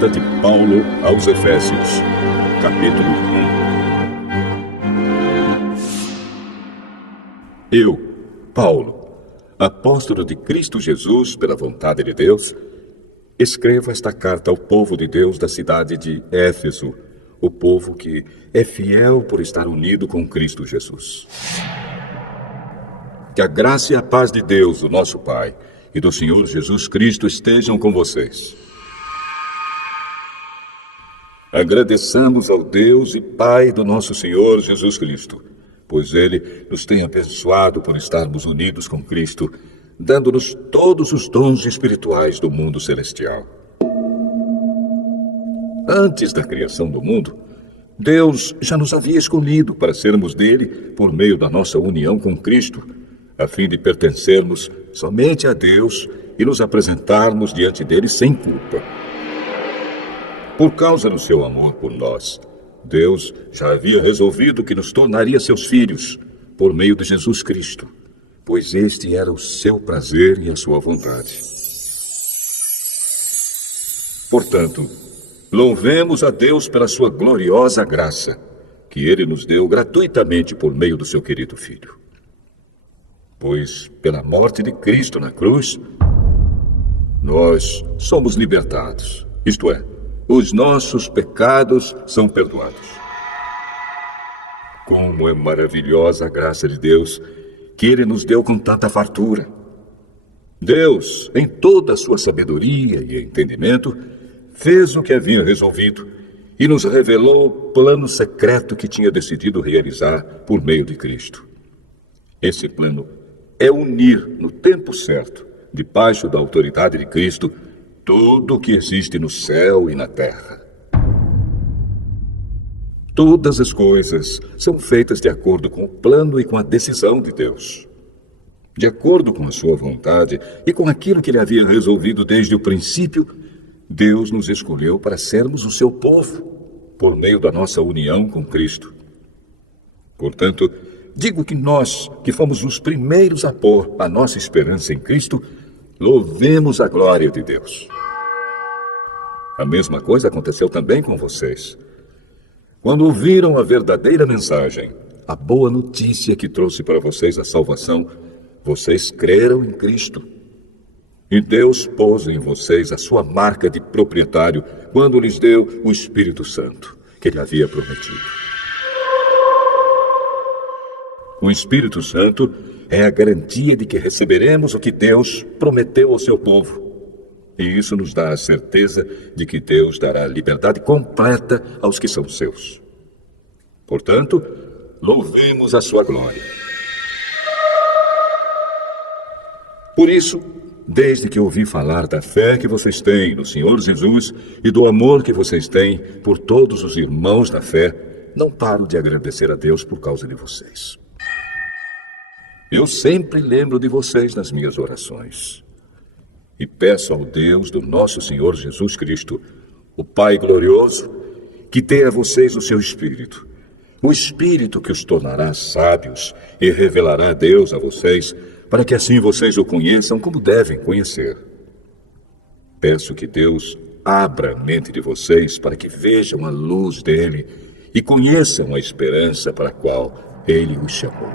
Carta de Paulo aos Efésios, capítulo 1. Eu, Paulo, apóstolo de Cristo Jesus pela vontade de Deus, escrevo esta carta ao povo de Deus da cidade de Éfeso, o povo que é fiel por estar unido com Cristo Jesus. Que a graça e a paz de Deus, o nosso Pai, e do Senhor Jesus Cristo estejam com vocês. Agradeçamos ao Deus e Pai do nosso Senhor Jesus Cristo, pois Ele nos tem abençoado por estarmos unidos com Cristo, dando-nos todos os dons espirituais do mundo celestial. Antes da criação do mundo, Deus já nos havia escolhido para sermos dele por meio da nossa união com Cristo, a fim de pertencermos somente a Deus e nos apresentarmos diante dele sem culpa. Por causa do seu amor por nós, Deus já havia resolvido que nos tornaria seus filhos por meio de Jesus Cristo, pois este era o seu prazer e a sua vontade. Portanto, louvemos a Deus pela sua gloriosa graça, que Ele nos deu gratuitamente por meio do seu querido Filho. Pois, pela morte de Cristo na cruz, nós somos libertados, isto é, os nossos pecados são perdoados. Como é maravilhosa a graça de Deus, que Ele nos deu com tanta fartura. Deus, em toda a sua sabedoria e entendimento, fez o que havia resolvido e nos revelou o plano secreto que tinha decidido realizar por meio de Cristo. Esse plano é unir no tempo certo, debaixo da autoridade de Cristo, tudo o que existe no céu e na terra. Todas as coisas são feitas de acordo com o plano e com a decisão de Deus. De acordo com a sua vontade e com aquilo que Ele havia resolvido desde o princípio, Deus nos escolheu para sermos o seu povo, por meio da nossa união com Cristo. Portanto, digo que nós, que fomos os primeiros a pôr a nossa esperança em Cristo, louvemos a glória de Deus. A mesma coisa aconteceu também com vocês. Quando ouviram a verdadeira mensagem, a boa notícia que trouxe para vocês a salvação, vocês creram em Cristo. E Deus pôs em vocês a sua marca de proprietário quando lhes deu o Espírito Santo, que Ele havia prometido. O Espírito Santo é a garantia de que receberemos o que Deus prometeu ao seu povo. E isso nos dá a certeza de que Deus dará liberdade completa aos que são seus. Portanto, louvemos a sua glória. Por isso, desde que ouvi falar da fé que vocês têm no Senhor Jesus e do amor que vocês têm por todos os irmãos da fé, não paro de agradecer a Deus por causa de vocês. Eu sempre lembro de vocês nas minhas orações. E peço ao Deus do nosso Senhor Jesus Cristo, o Pai glorioso, que dê a vocês o seu Espírito, o Espírito que os tornará sábios e revelará Deus a vocês, para que assim vocês o conheçam como devem conhecer. Peço que Deus abra a mente de vocês para que vejam a luz dele e conheçam a esperança para a qual ele os chamou.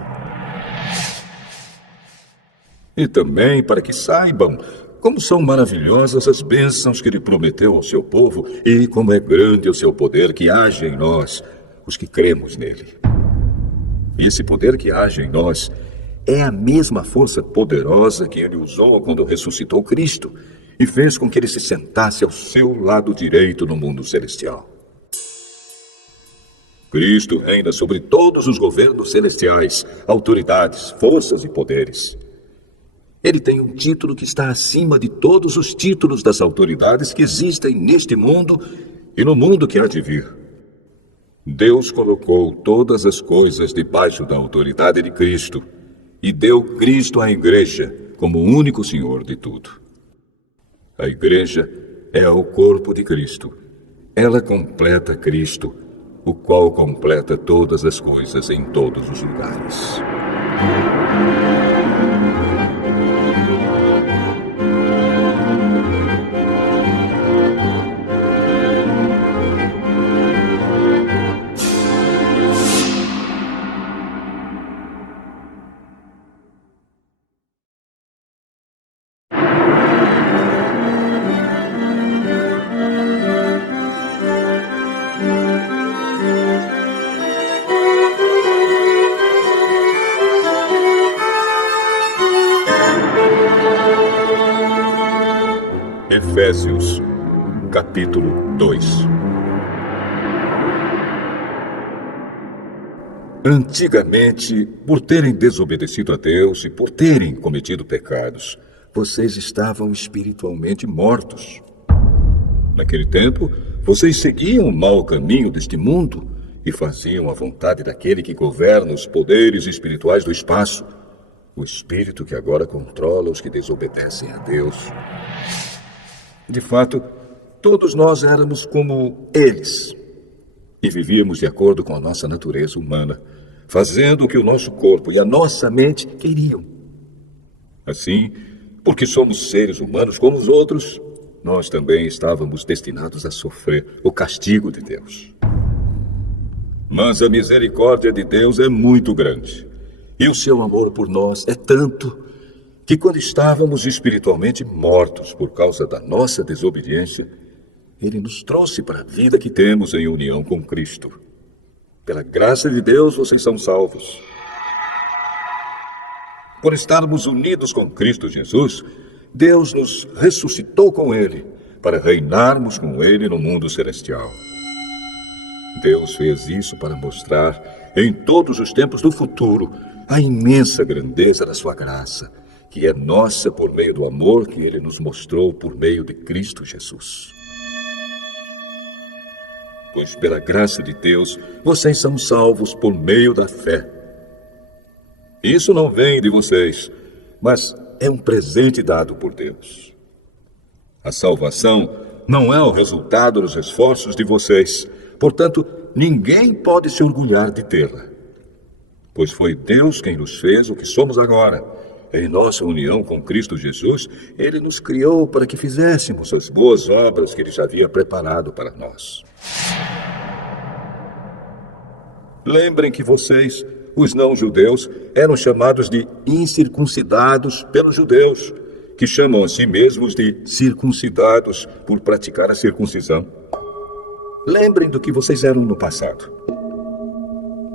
E também para que saibam como são maravilhosas as bênçãos que ele prometeu ao seu povo e como é grande o seu poder que age em nós, os que cremos nele. E esse poder que age em nós é a mesma força poderosa que ele usou quando ressuscitou Cristo e fez com que ele se sentasse ao seu lado direito no mundo celestial. Cristo reina sobre todos os governos celestiais, autoridades, forças e poderes. Ele tem um título que está acima de todos os títulos das autoridades que existem neste mundo e no mundo que há de vir. Deus colocou todas as coisas debaixo da autoridade de Cristo e deu Cristo à igreja como o único Senhor de tudo. A igreja é o corpo de Cristo. Ela completa Cristo, o qual completa todas as coisas em todos os lugares. Efésios, capítulo 2. Antigamente, por terem desobedecido a Deus e por terem cometido pecados, vocês estavam espiritualmente mortos. Naquele tempo, vocês seguiam o mau caminho deste mundo e faziam a vontade daquele que governa os poderes espirituais do espaço, o espírito que agora controla os que desobedecem a Deus. De fato, todos nós éramos como eles e vivíamos de acordo com a nossa natureza humana, fazendo o que o nosso corpo e a nossa mente queriam. Assim, porque somos seres humanos como os outros, nós também estávamos destinados a sofrer o castigo de Deus. Mas a misericórdia de Deus é muito grande. E o seu amor por nós é tanto que quando estávamos espiritualmente mortos por causa da nossa desobediência, Ele nos trouxe para a vida que temos em união com Cristo. Pela graça de Deus, vocês são salvos. Por estarmos unidos com Cristo Jesus, Deus nos ressuscitou com Ele, para reinarmos com Ele no mundo celestial. Deus fez isso para mostrar, em todos os tempos do futuro, a imensa grandeza da sua graça, que é nossa por meio do amor que Ele nos mostrou por meio de Cristo Jesus. Pois pela graça de Deus, vocês são salvos por meio da fé. Isso não vem de vocês, mas é um presente dado por Deus. A salvação não é o resultado dos esforços de vocês, portanto, ninguém pode se orgulhar de tê-la. Pois foi Deus quem nos fez o que somos agora. Em nossa união com Cristo Jesus, Ele nos criou para que fizéssemos as boas obras que Ele já havia preparado para nós. Lembrem que vocês, os não-judeus, eram chamados de incircuncidados pelos judeus, que chamam a si mesmos de circuncidados por praticar a circuncisão. Lembrem do que vocês eram no passado.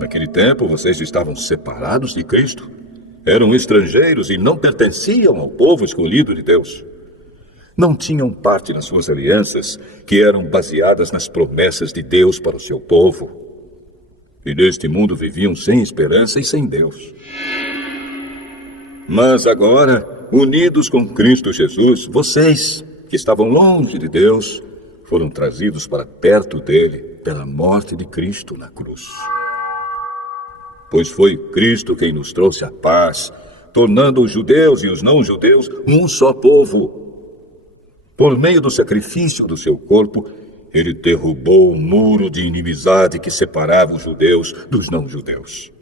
Naquele tempo, vocês estavam separados de Cristo, eram estrangeiros e não pertenciam ao povo escolhido de Deus. Não tinham parte nas suas alianças, que eram baseadas nas promessas de Deus para o seu povo. E neste mundo viviam sem esperança e sem Deus. Mas agora, unidos com Cristo Jesus, vocês, que estavam longe de Deus, foram trazidos para perto dele pela morte de Cristo na cruz. Pois foi Cristo quem nos trouxe a paz, tornando os judeus e os não-judeus um só povo. Por meio do sacrifício do seu corpo, Ele derrubou o muro de inimizade que separava os judeus dos não-judeus.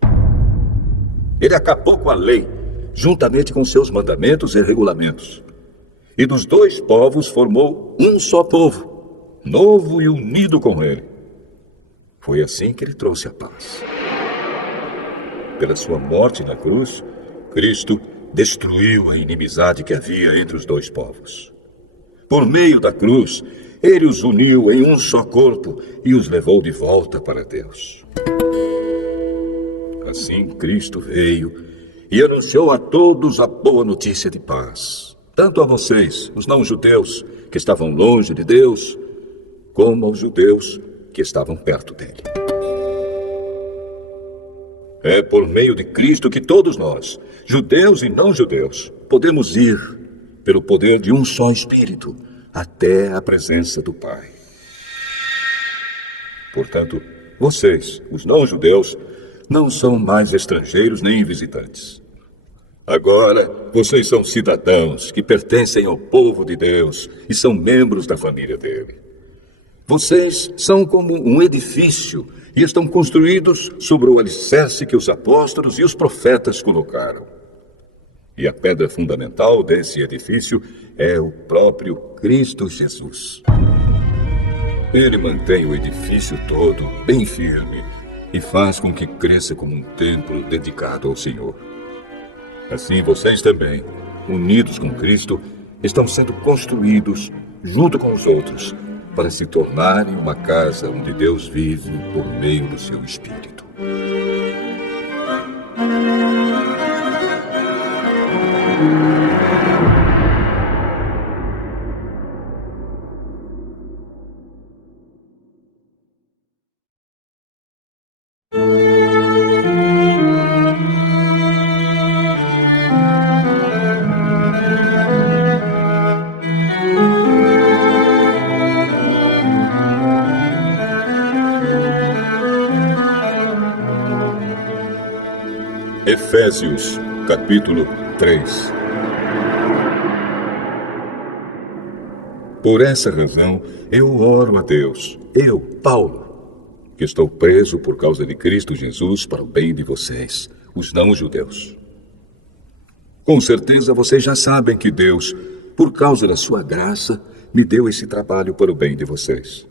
Ele acabou com a lei, juntamente com seus mandamentos e regulamentos. E dos dois povos formou um só povo, novo e unido com Ele. Foi assim que Ele trouxe a paz. Pela sua morte na cruz, Cristo destruiu a inimizade que havia entre os dois povos. Por meio da cruz, Ele os uniu em um só corpo e os levou de volta para Deus. Assim, Cristo veio e anunciou a todos a boa notícia de paz, tanto a vocês, os não-judeus, que estavam longe de Deus, como aos judeus que estavam perto dele. É por meio de Cristo que todos nós, judeus e não-judeus, podemos ir, pelo poder de um só Espírito, até a presença do Pai. Portanto, vocês, os não-judeus, não são mais estrangeiros nem visitantes. Agora, vocês são cidadãos que pertencem ao povo de Deus e são membros da família dele. Vocês são como um edifício e estão construídos sobre o alicerce que os apóstolos e os profetas colocaram. E a pedra fundamental desse edifício é o próprio Cristo Jesus. Ele mantém o edifício todo bem firme e faz com que cresça como um templo dedicado ao Senhor. Assim, vocês também, unidos com Cristo, estão sendo construídos junto com os outros para se tornarem uma casa onde Deus vive por meio do seu Espírito. Efésios, capítulo 3. Por essa razão, eu oro a Deus, eu, Paulo, que estou preso por causa de Cristo Jesus para o bem de vocês, os não-judeus. Com certeza vocês já sabem que Deus, por causa da sua graça, me deu esse trabalho para o bem de vocês.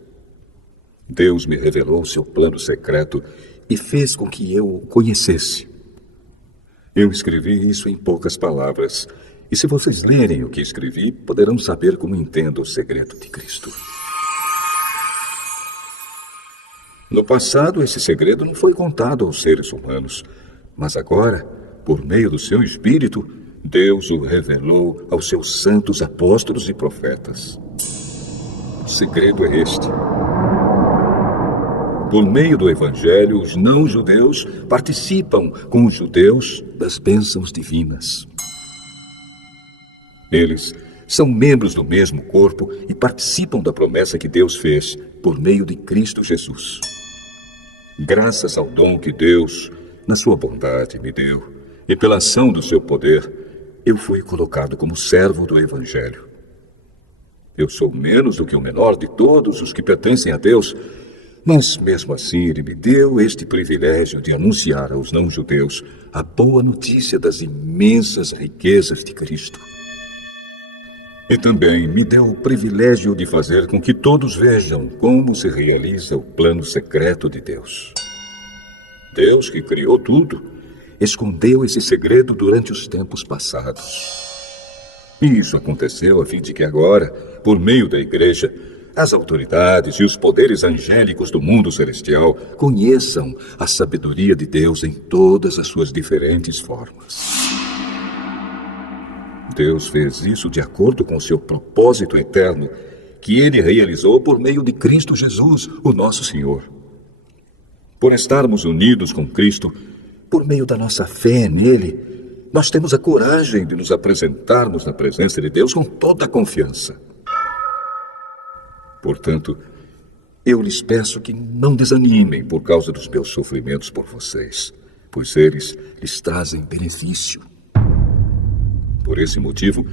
Deus me revelou seu plano secreto e fez com que eu o conhecesse. Eu escrevi isso em poucas palavras, e se vocês lerem o que escrevi, poderão saber como entendo o segredo de Cristo. No passado, esse segredo não foi contado aos seres humanos, mas agora, por meio do seu Espírito, Deus o revelou aos seus santos apóstolos e profetas. O segredo é este. Por meio do Evangelho, os não-judeus participam com os judeus das bênçãos divinas. Eles são membros do mesmo corpo e participam da promessa que Deus fez por meio de Cristo Jesus. Graças ao dom que Deus, na sua bondade, me deu, e pela ação do seu poder, eu fui colocado como servo do Evangelho. Eu sou menos do que o menor de todos os que pertencem a Deus, mas mesmo assim ele me deu este privilégio de anunciar aos não-judeus a boa notícia das imensas riquezas de Cristo. E também me deu o privilégio de fazer com que todos vejam como se realiza o plano secreto de Deus. Deus, que criou tudo, escondeu esse segredo durante os tempos passados. E isso aconteceu a fim de que agora, por meio da Igreja, as autoridades e os poderes angélicos do mundo celestial conheçam a sabedoria de Deus em todas as suas diferentes formas. Deus fez isso de acordo com o seu propósito eterno, que ele realizou por meio de Cristo Jesus, o nosso Senhor. Por estarmos unidos com Cristo, por meio da nossa fé nele, nós temos a coragem de nos apresentarmos na presença de Deus com toda a confiança. Portanto, eu lhes peço que não desanimem por causa dos meus sofrimentos por vocês, pois eles lhes trazem benefício. Por esse motivo,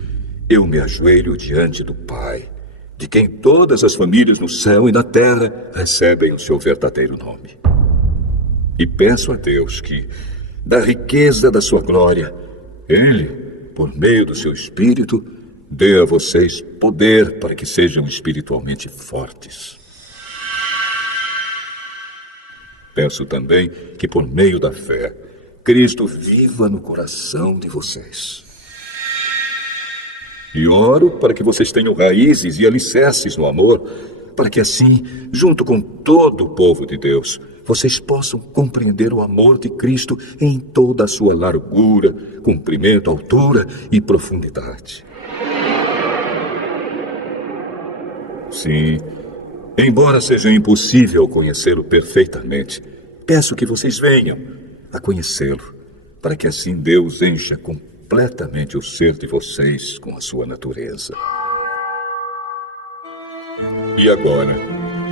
eu me ajoelho diante do Pai, de quem todas as famílias no céu e na terra recebem o seu verdadeiro nome. E peço a Deus que, da riqueza da sua glória, Ele, por meio do seu Espírito, dê a vocês poder para que sejam espiritualmente fortes. Peço também que, por meio da fé, Cristo viva no coração de vocês. E oro para que vocês tenham raízes e alicerces no amor, para que assim, junto com todo o povo de Deus, vocês possam compreender o amor de Cristo em toda a sua largura, comprimento, altura e profundidade. Sim, embora seja impossível conhecê-lo perfeitamente, peço que vocês venham a conhecê-lo, para que assim Deus encha completamente o ser de vocês com a sua natureza. E agora,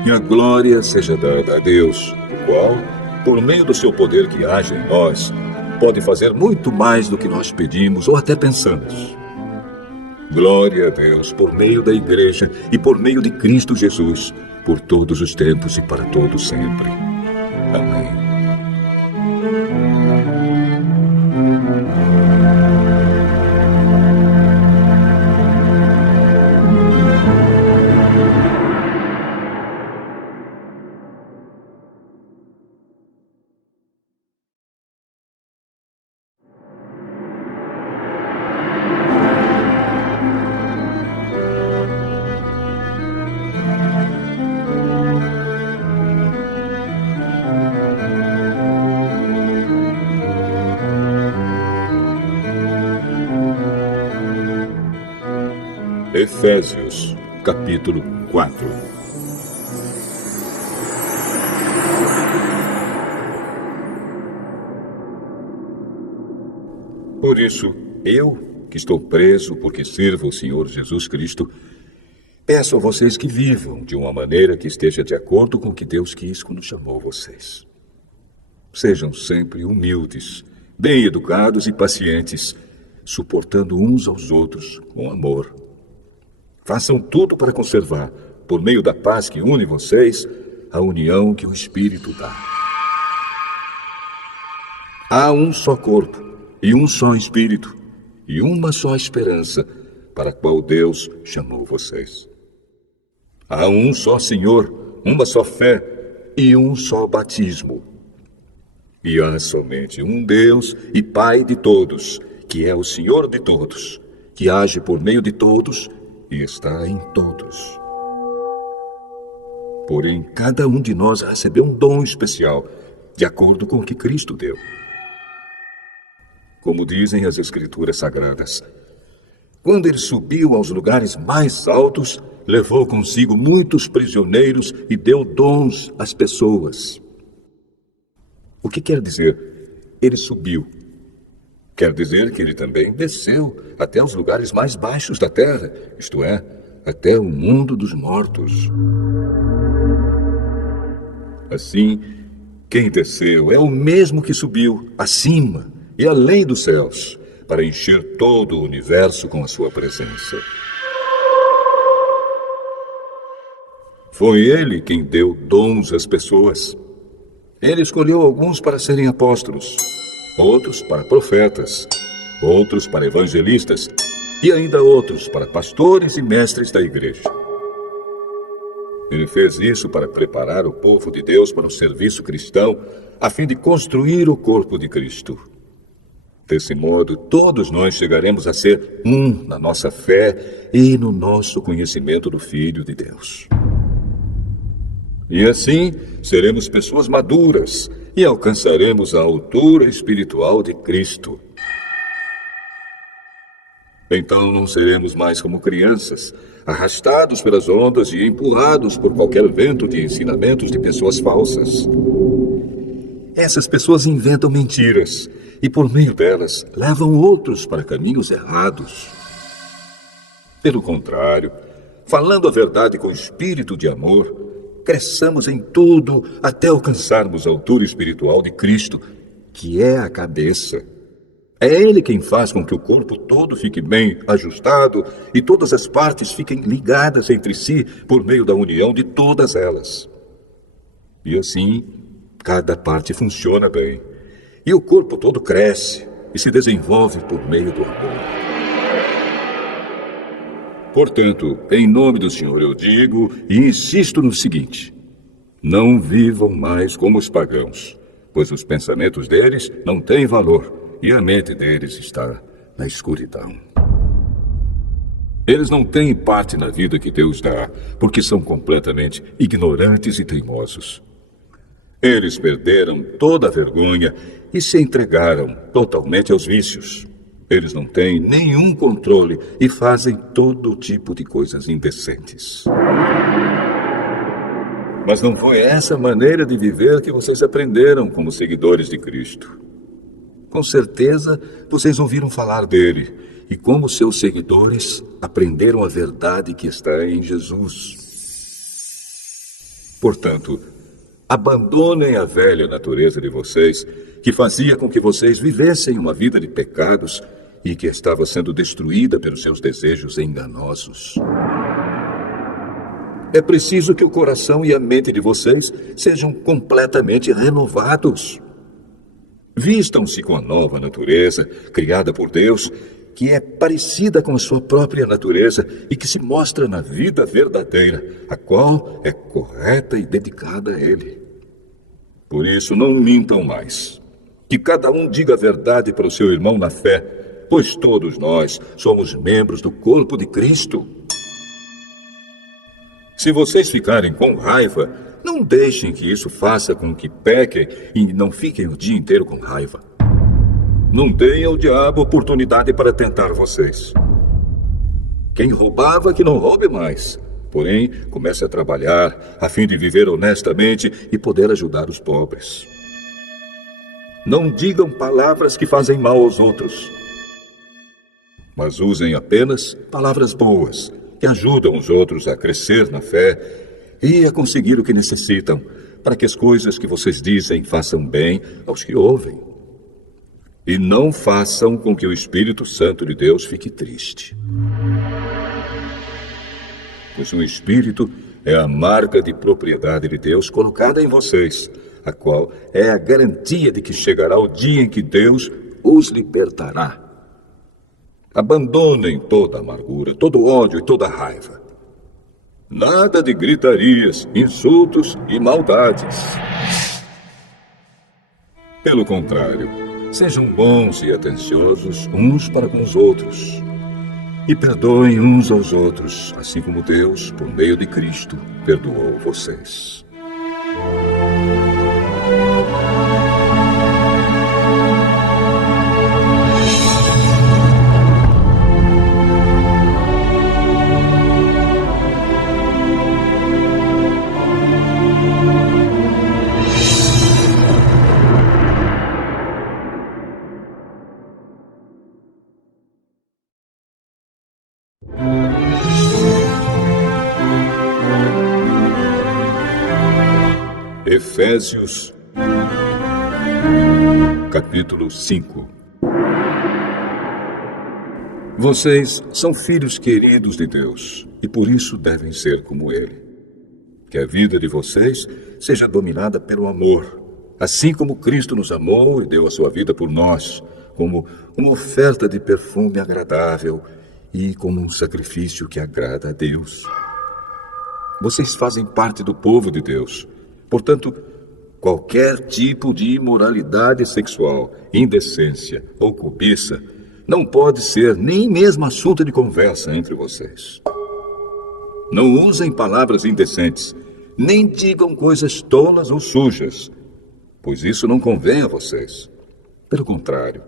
que a glória seja dada a Deus, o qual, por meio do seu poder que age em nós, pode fazer muito mais do que nós pedimos ou até pensamos. Glória a Deus por meio da Igreja e por meio de Cristo Jesus, por todos os tempos e para todos sempre. Amém. Efésios, capítulo 4. Por isso, eu, que estou preso porque sirvo ao Senhor Jesus Cristo, peço a vocês que vivam de uma maneira que esteja de acordo com o que Deus quis quando chamou vocês. Sejam sempre humildes, bem educados e pacientes, suportando uns aos outros com amor. Façam tudo para conservar, por meio da paz que une vocês, a união que o Espírito dá. Há um só corpo, e um só Espírito, e uma só esperança, para a qual Deus chamou vocês. Há um só Senhor, uma só fé e um só batismo. E há somente um Deus e Pai de todos, que é o Senhor de todos, que age por meio de todos e está em todos. Porém, cada um de nós recebeu um dom especial, de acordo com o que Cristo deu. Como dizem as Escrituras Sagradas, quando ele subiu aos lugares mais altos, levou consigo muitos prisioneiros e deu dons às pessoas. O que quer dizer? Ele subiu. Quer dizer que ele também desceu até os lugares mais baixos da terra, isto é, até o mundo dos mortos. Assim, quem desceu é o mesmo que subiu acima e além dos céus, para encher todo o universo com a sua presença. Foi ele quem deu dons às pessoas. Ele escolheu alguns para serem apóstolos, outros para profetas, outros para evangelistas e ainda outros para pastores e mestres da igreja. Ele fez isso para preparar o povo de Deus para o serviço cristão, a fim de construir o corpo de Cristo. Desse modo, todos nós chegaremos a ser um na nossa fé e no nosso conhecimento do Filho de Deus. E assim, seremos pessoas maduras e alcançaremos a altura espiritual de Cristo. Então não seremos mais como crianças, arrastados pelas ondas e empurrados por qualquer vento de ensinamentos de pessoas falsas. Essas pessoas inventam mentiras e, por meio delas, levam outros para caminhos errados. Pelo contrário, falando a verdade com espírito de amor, cresçamos em tudo até alcançarmos a altura espiritual de Cristo, que é a cabeça. É Ele quem faz com que o corpo todo fique bem ajustado e todas as partes fiquem ligadas entre si por meio da união de todas elas. E assim, cada parte funciona bem. E o corpo todo cresce e se desenvolve por meio do amor. Portanto, em nome do Senhor eu digo e insisto no seguinte: não vivam mais como os pagãos, pois os pensamentos deles não têm valor e a mente deles está na escuridão. Eles não têm parte na vida que Deus dá, porque são completamente ignorantes e teimosos. Eles perderam toda a vergonha e se entregaram totalmente aos vícios. Eles não têm nenhum controle e fazem todo tipo de coisas indecentes. Mas não foi essa maneira de viver que vocês aprenderam como seguidores de Cristo. Com certeza, vocês ouviram falar dele e, como seus seguidores, aprenderam a verdade que está em Jesus. Portanto, abandonem a velha natureza de vocês, que fazia com que vocês vivessem uma vida de pecados e que estava sendo destruída pelos seus desejos enganosos. É preciso que o coração e a mente de vocês sejam completamente renovados. Vistam-se com a nova natureza, criada por Deus, que é parecida com a sua própria natureza e que se mostra na vida verdadeira, a qual é correta e dedicada a Ele. Por isso, não mintam mais. Que cada um diga a verdade para o seu irmão na fé, pois todos nós somos membros do corpo de Cristo. Se vocês ficarem com raiva, não deixem que isso faça com que pequem e não fiquem o dia inteiro com raiva. Não deem ao diabo oportunidade para tentar vocês. Quem roubava, que não roube mais. Porém, comece a trabalhar a fim de viver honestamente e poder ajudar os pobres. Não digam palavras que fazem mal aos outros, mas usem apenas palavras boas, que ajudam os outros a crescer na fé e a conseguir o que necessitam, para que as coisas que vocês dizem façam bem aos que ouvem. E não façam com que o Espírito Santo de Deus fique triste. Pois o Espírito é a marca de propriedade de Deus colocada em vocês, a qual é a garantia de que chegará o dia em que Deus os libertará. Abandonem toda amargura, todo ódio e toda raiva. Nada de gritarias, insultos e maldades. Pelo contrário, sejam bons e atenciosos uns para com os outros. E perdoem uns aos outros, assim como Deus, por meio de Cristo, perdoou vocês. Efésios, capítulo 5. Vocês são filhos queridos de Deus e por isso devem ser como Ele. Que a vida de vocês seja dominada pelo amor, assim como Cristo nos amou e deu a sua vida por nós, como uma oferta de perfume agradável e como um sacrifício que agrada a Deus. Vocês fazem parte do povo de Deus. Portanto, qualquer tipo de imoralidade sexual, indecência ou cobiça não pode ser nem mesmo assunto de conversa entre vocês. Não usem palavras indecentes, nem digam coisas tolas ou sujas, pois isso não convém a vocês. Pelo contrário,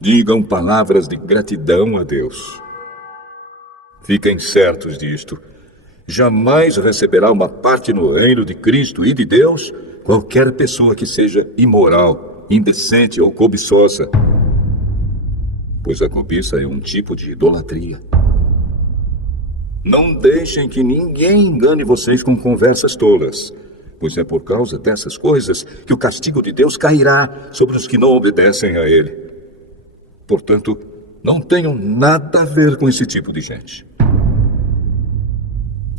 digam palavras de gratidão a Deus. Fiquem certos disto. Jamais receberá uma parte no reino de Cristo e de Deus qualquer pessoa que seja imoral, indecente ou cobiçosa. Pois a cobiça é um tipo de idolatria. Não deixem que ninguém engane vocês com conversas tolas, pois é por causa dessas coisas que o castigo de Deus cairá sobre os que não obedecem a Ele. Portanto, não tenham nada a ver com esse tipo de gente.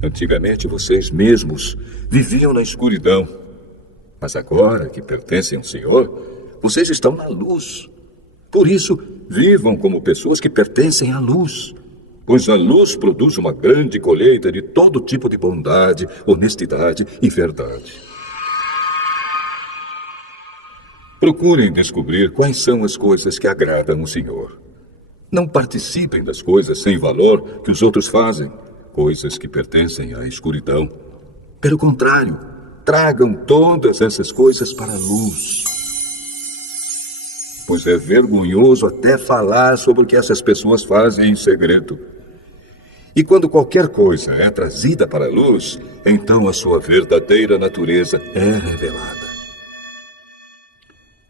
Antigamente, vocês mesmos viviam na escuridão. Mas agora que pertencem ao Senhor, vocês estão na luz. Por isso, vivam como pessoas que pertencem à luz. Pois a luz produz uma grande colheita de todo tipo de bondade, honestidade e verdade. Procurem descobrir quais são as coisas que agradam o Senhor. Não participem das coisas sem valor que os outros fazem, coisas que pertencem à escuridão. Pelo contrário, tragam todas essas coisas para a luz. Pois é vergonhoso até falar sobre o que essas pessoas fazem em segredo. E quando qualquer coisa é trazida para a luz, então a sua verdadeira natureza é revelada.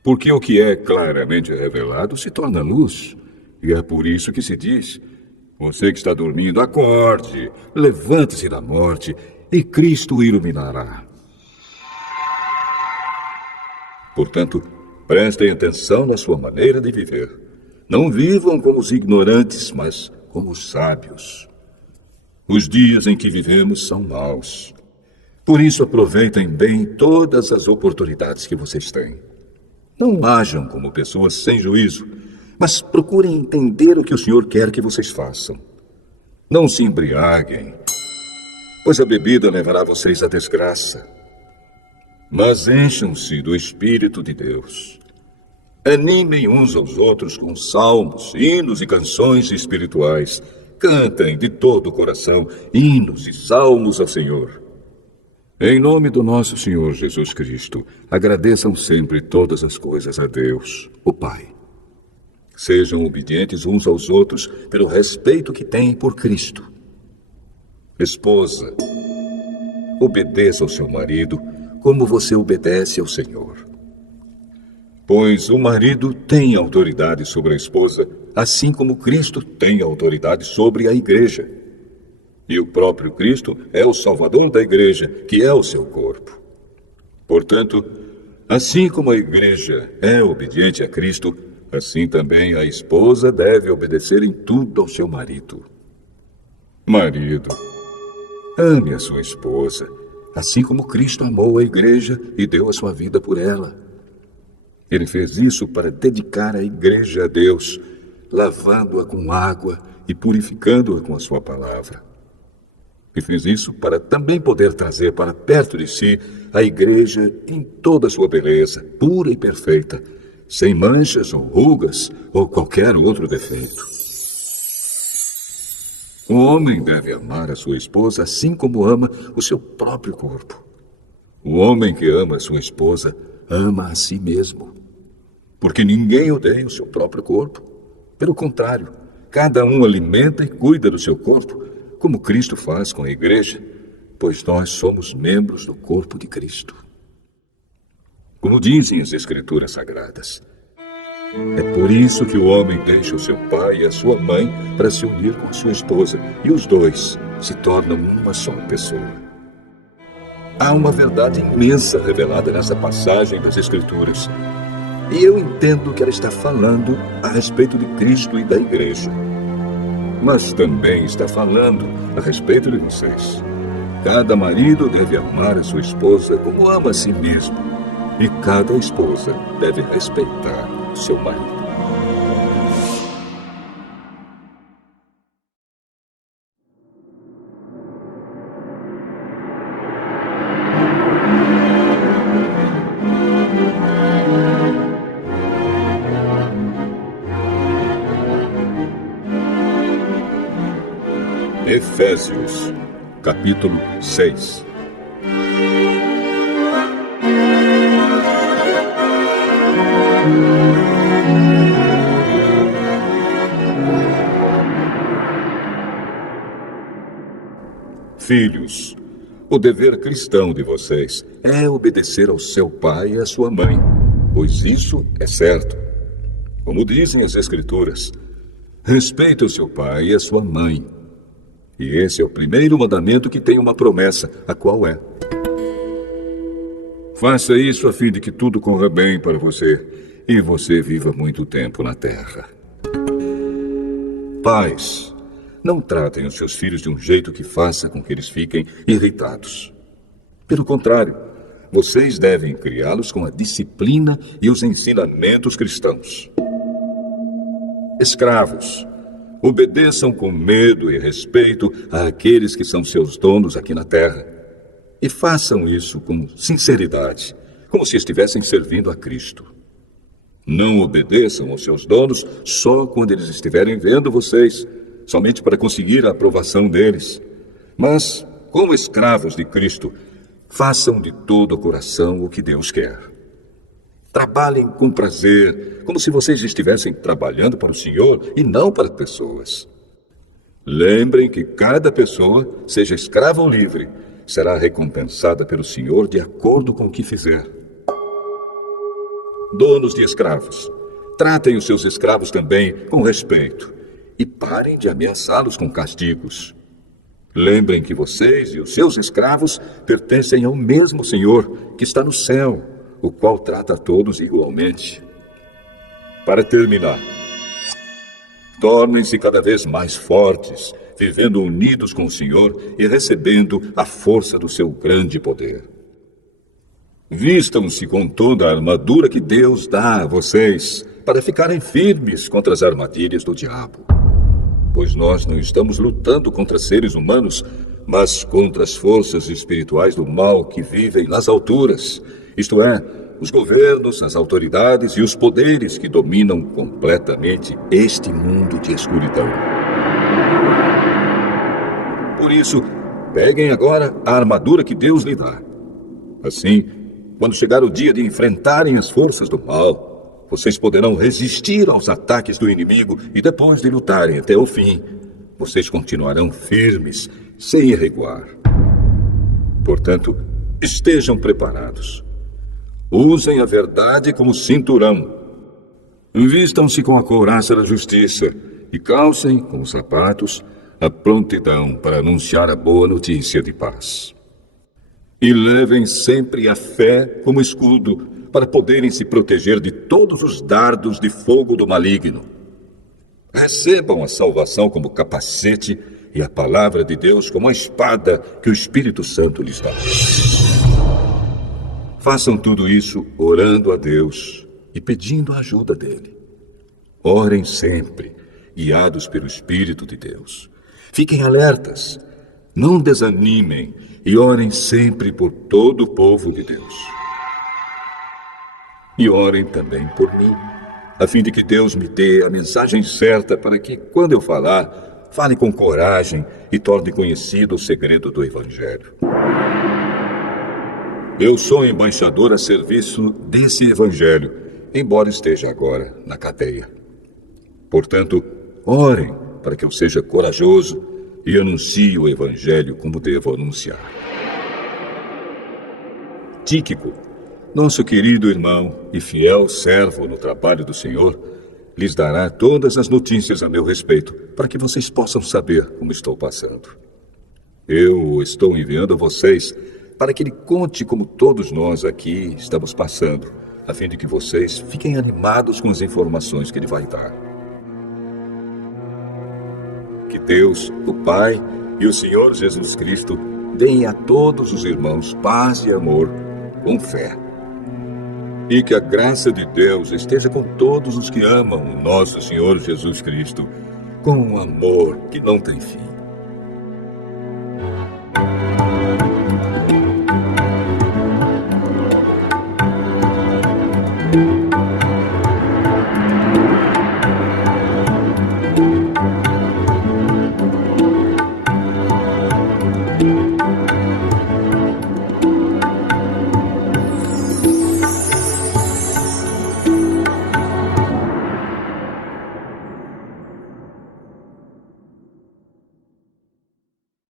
Porque o que é claramente revelado se torna luz. E é por isso que se diz: você que está dormindo, acorde, levante-se da morte e Cristo o iluminará. Portanto, prestem atenção na sua maneira de viver. Não vivam como os ignorantes, mas como os sábios. Os dias em que vivemos são maus. Por isso, aproveitem bem todas as oportunidades que vocês têm. Não ajam como pessoas sem juízo, mas procurem entender o que o Senhor quer que vocês façam. Não se embriaguem, pois a bebida levará vocês à desgraça. Mas encham-se do Espírito de Deus. Animem uns aos outros com salmos, hinos e canções espirituais. Cantem de todo o coração hinos e salmos ao Senhor. Em nome do nosso Senhor Jesus Cristo, agradeçam sempre todas as coisas a Deus, o Pai. Sejam obedientes uns aos outros pelo respeito que têm por Cristo. Esposa, obedeça ao seu marido como você obedece ao Senhor. Pois o marido tem autoridade sobre a esposa, assim como Cristo tem autoridade sobre a igreja. E o próprio Cristo é o Salvador da igreja, que é o seu corpo. Portanto, assim como a igreja é obediente a Cristo, Assim também a esposa deve obedecer em tudo ao seu marido. Marido, ame a sua esposa, assim como Cristo amou a igreja e deu a sua vida por ela. Ele fez isso para dedicar a igreja a Deus, lavando-a com água e purificando-a com a sua palavra. E fez isso para também poder trazer para perto de si a igreja em toda a sua beleza, pura e perfeita, sem manchas ou rugas ou qualquer outro defeito. O homem deve amar a sua esposa assim como ama o seu próprio corpo. O homem que ama a sua esposa ama a si mesmo. Porque ninguém odeia o seu próprio corpo. Pelo contrário, cada um alimenta e cuida do seu corpo, como Cristo faz com a igreja, pois nós somos membros do corpo de Cristo. Como dizem as Escrituras Sagradas, é por isso que o homem deixa o seu pai e a sua mãe para se unir com a sua esposa, e os dois se tornam uma só pessoa. Há uma verdade imensa revelada nessa passagem das Escrituras, e eu entendo que ela está falando a respeito de Cristo e da igreja. Mas também está falando a respeito de vocês. Cada marido deve amar a sua esposa como ama a si mesmo, e cada esposa deve respeitar seu marido. Efésios, capítulo 6. Filhos, o dever cristão de vocês é obedecer ao seu pai e à sua mãe, pois isso é certo. Como dizem as Escrituras, respeite o seu pai e a sua mãe. E esse é o primeiro mandamento que tem uma promessa, a qual é: faça isso a fim de que tudo corra bem para você e você viva muito tempo na terra. Pais, não tratem os seus filhos de um jeito que faça com que eles fiquem irritados. Pelo contrário, vocês devem criá-los com a disciplina e os ensinamentos cristãos. Escravos, obedeçam com medo e respeito àqueles que são seus donos aqui na terra. E façam isso com sinceridade, como se estivessem servindo a Cristo. Não obedeçam aos seus donos só quando eles estiverem vendo vocês, somente para conseguir a aprovação deles. Mas, como escravos de Cristo, façam de todo o coração o que Deus quer. Trabalhem com prazer, como se vocês estivessem trabalhando para o Senhor e não para pessoas. Lembrem que cada pessoa, seja escrava ou livre, será recompensada pelo Senhor de acordo com o que fizer. Donos de escravos, tratem os seus escravos também com respeito e parem de ameaçá-los com castigos. Lembrem que vocês e os seus escravos pertencem ao mesmo Senhor que está no céu, o qual trata a todos igualmente. Para terminar, tornem-se cada vez mais fortes, vivendo unidos com o Senhor e recebendo a força do seu grande poder. Vistam-se com toda a armadura que Deus dá a vocês para ficarem firmes contra as armadilhas do diabo. Pois nós não estamos lutando contra seres humanos, mas contra as forças espirituais do mal que vivem nas alturas, isto é, os governos, as autoridades e os poderes que dominam completamente este mundo de escuridão. Por isso, peguem agora a armadura que Deus lhe dá. Assim, quando chegar o dia de enfrentarem as forças do mal, vocês poderão resistir aos ataques do inimigo e depois de lutarem até o fim, vocês continuarão firmes, sem recuar. Portanto, estejam preparados. Usem a verdade como cinturão. Vistam-se com a couraça da justiça e calcem com os sapatos a prontidão para anunciar a boa notícia de paz. E levem sempre a fé como escudo, para poderem se proteger de todos os dardos de fogo do maligno. Recebam a salvação como capacete e a palavra de Deus como a espada que o Espírito Santo lhes dá. Façam tudo isso orando a Deus e pedindo a ajuda dele. Orem sempre, guiados pelo Espírito de Deus. Fiquem alertas, não desanimem e orem sempre por todo o povo de Deus. E orem também por mim, a fim de que Deus me dê a mensagem certa para que, quando eu falar, fale com coragem e torne conhecido o segredo do Evangelho. Eu sou embaixador a serviço desse Evangelho, embora esteja agora na cadeia. Portanto, orem para que eu seja corajoso e anuncie o Evangelho como devo anunciar. Tíquico, nosso querido irmão e fiel servo no trabalho do Senhor, lhes dará todas as notícias a meu respeito, para que vocês possam saber como estou passando. Eu o estou enviando a vocês para que ele conte como todos nós aqui estamos passando, a fim de que vocês fiquem animados com as informações que ele vai dar. Que Deus, o Pai e o Senhor Jesus Cristo deem a todos os irmãos paz e amor com fé. E que a graça de Deus esteja com todos os que amam o nosso Senhor Jesus Cristo, com um amor que não tem fim.